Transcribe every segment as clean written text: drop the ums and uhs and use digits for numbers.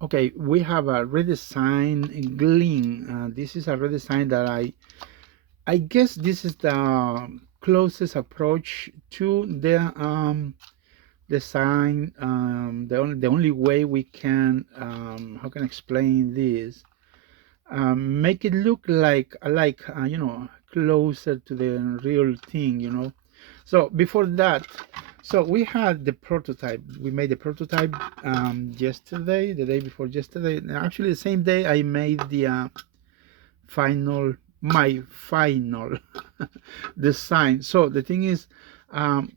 Okay, we have a redesign Glynn. This is a redesign that I guess this is the closest approach to the design. The only way we can how can I explain this? Make it look like closer to the real thing. So before that, so we had the prototype. We made the prototype yesterday, the day before yesterday. Actually, the same day I made the final my final design. So the thing is, um,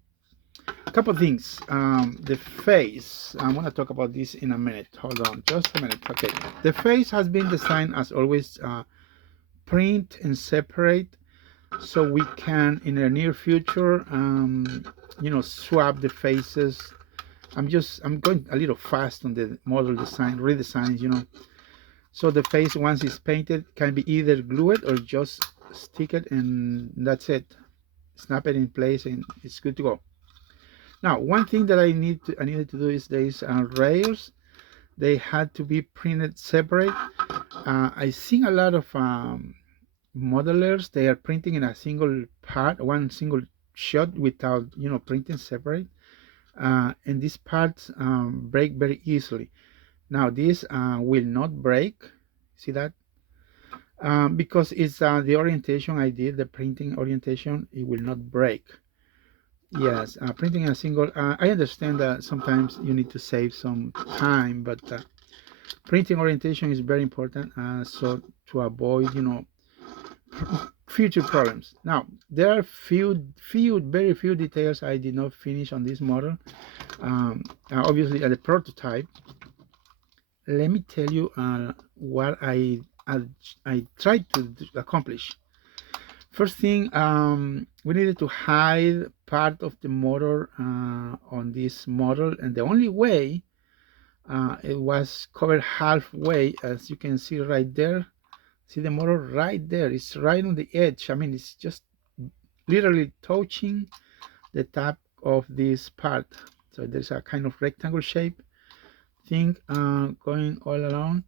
a couple of things. The face. I want to talk about this in a minute. Hold on, just a minute. Okay, the face has been designed as always. Print and separate, so we can in the near future swap the faces. I'm going a little fast on the model design redesigns. So the face, once it's painted, can be either glued or just stick it and that's it. Snap it in place and it's good to go. Now, one thing that I needed to do is these rails. They had to be printed separate. I seen a lot of modelers, they are printing in a single part, one single shot without printing separate, and these parts break very easily. Now this will not break, see that, because it's the orientation I did, the printing orientation, it will not break. Yes, printing a single, I understand that sometimes you need to save some time, but printing orientation is very important, so to avoid future problems. Now, there are very few details I did not finish on this model. Obviously, at the prototype, let me tell you what I tried to accomplish. First thing, we needed to hide part of the motor on this model, and the only way it was covered halfway, as you can see right there. See the motor right there? It's right on the edge. I mean, it's just literally touching the top of this part. So there's a kind of rectangle shape thing going all along.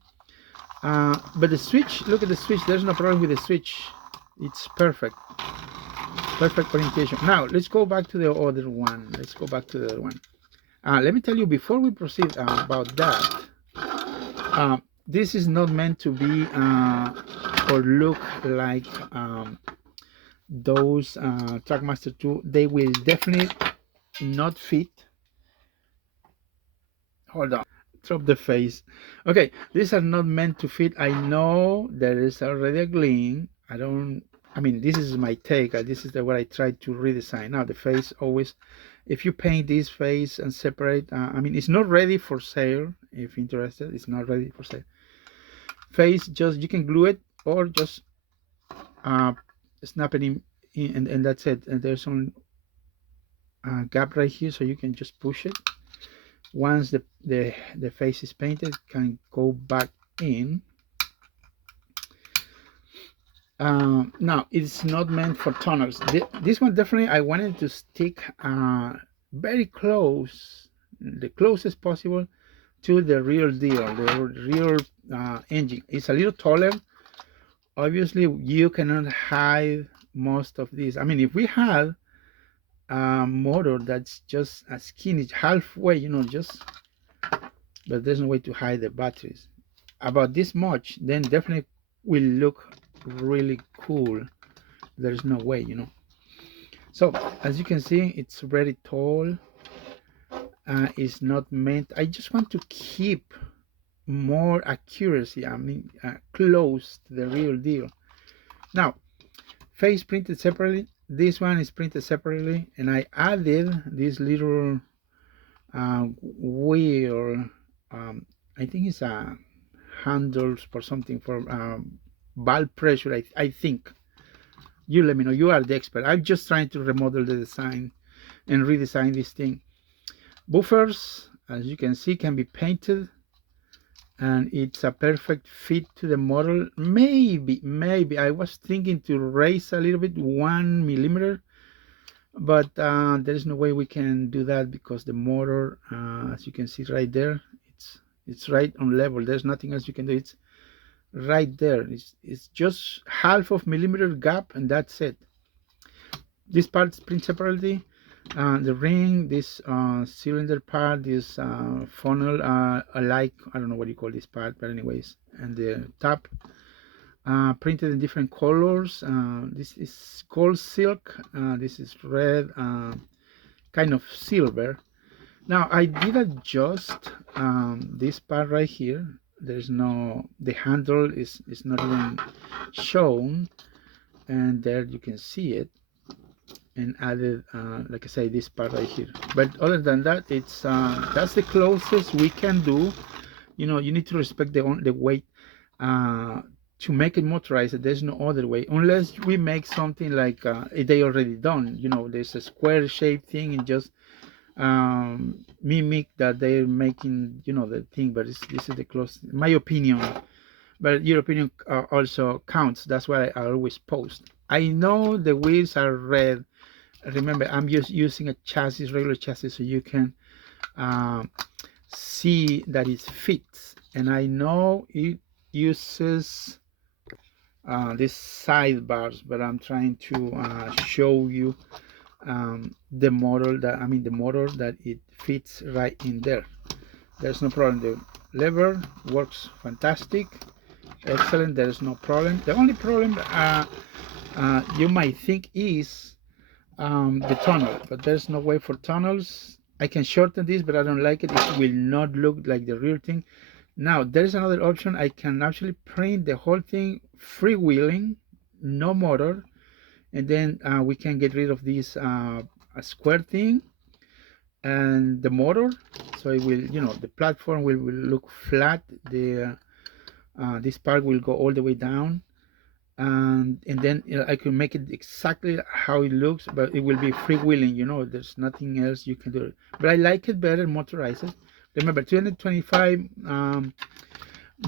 But the switch, look at the switch. There's no problem with the switch. It's perfect. Perfect orientation. Now, let's go back to the other one. Let's go back to the other one. Let me tell you, before we proceed about that, this is not meant to be or look like those Trackmaster 2. They will definitely not fit. Hold on, drop the face. Okay, these are not meant to fit. I know there is already a Glynn. I mean, this is my take. This is what I tried to redesign. Now the face always, if you paint this face and separate, I mean, it's not ready for sale. If interested, it's not ready for sale. Face, just you can glue it or just uh, snap it in and that's it. And there's some gap right here, so you can just push it. Once the face is painted, can go back in. Now it's not meant for toners. This one definitely I wanted to stick very close, the closest possible to the real deal, the real engine. It's a little taller. Obviously you cannot hide most of this. I mean, if we had a motor that's just a skinny halfway, just, but there's no way to hide the batteries about this much, then definitely will look really cool. There's no way. So as you can see, it's very tall. It's not meant, I just want to keep more accuracy, I mean close to the real deal. Now, face printed separately, this one is printed separately, and I added this little wheel. I think it's a handles for something for valve pressure. I think. You let me know. You are the expert. I'm just trying to remodel the design and redesign this thing. Buffers, as you can see, can be painted, and it's a perfect fit to the model. Maybe I was thinking to raise a little bit, 1 millimeter, but there's no way we can do that because the motor, as you can see right there, It's right on level. There's nothing else you can do. It's right there. It's just half of millimeter gap, and that's it. This part is print separately. The ring, this cylinder part, this funnel, alike, I don't know what you call this part, but anyways, and the top printed in different colors. This is gold silk, this is red, kind of silver. Now I did adjust this part right here. There's no, the handle is not even shown, and there you can see it, and added like I say, this part right here. But other than that, it's that's the closest we can do. You know, you need to respect the weight to make it motorized. There's no other way, unless we make something like they already done. You know, there's a square shape thing and just mimic that they're making, you know, the thing. But this is the closest, my opinion. But your opinion also counts. That's why I always post. I know the wheels are red. Remember, I'm just using a chassis, regular chassis, so you can see that it fits. And I know it uses these sidebars, but I'm trying to show you the motor that it fits right in there. There's no problem. The lever works fantastic, excellent. There's no problem. The only problem you might think is the tunnel, but there's no way for tunnels. I can shorten this, but I don't like it. It will not look like the real thing. Now there's another option. I can actually print the whole thing freewheeling, no motor, and then we can get rid of this square thing and the motor, so it will, you know, the platform will look flat. The this part will go all the way down, and then, you know, I can make it exactly how it looks, but it will be freewheeling. You know, there's nothing else you can do. But I like it better motorized. Remember, 225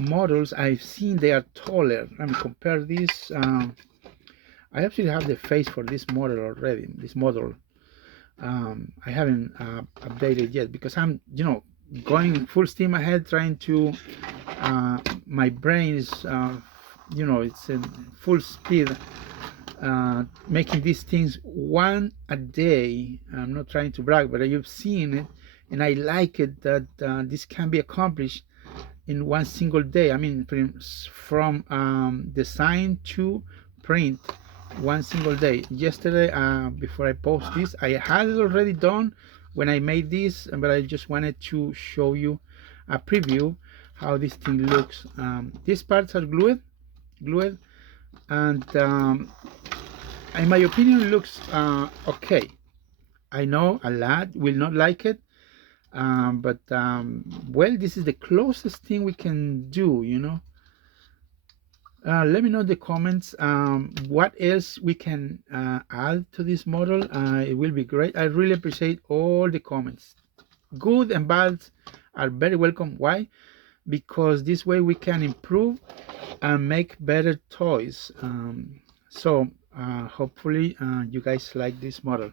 models I've seen, they are taller. I mean, compare this. I actually have the face for this model already. This model, I haven't updated yet because I'm, you know, going full steam ahead, trying to. My brain is, you know, it's in full speed, making these things one a day. I'm not trying to brag, but you've seen it, and I like it that this can be accomplished in one single day. I mean, from design to print, one single day. Yesterday, before I post this, I had it already done when I made this, but I just wanted to show you a preview how this thing looks. These parts are glued, and in my opinion, it looks okay. I know a lot will not like it, but well, this is the closest thing we can do, you know. Let me know in the comments what else we can add to this model. It will be great. I really appreciate all the comments. Good and bad are very welcome. Why? Because this way we can improve and make better toys. So hopefully you guys like this model.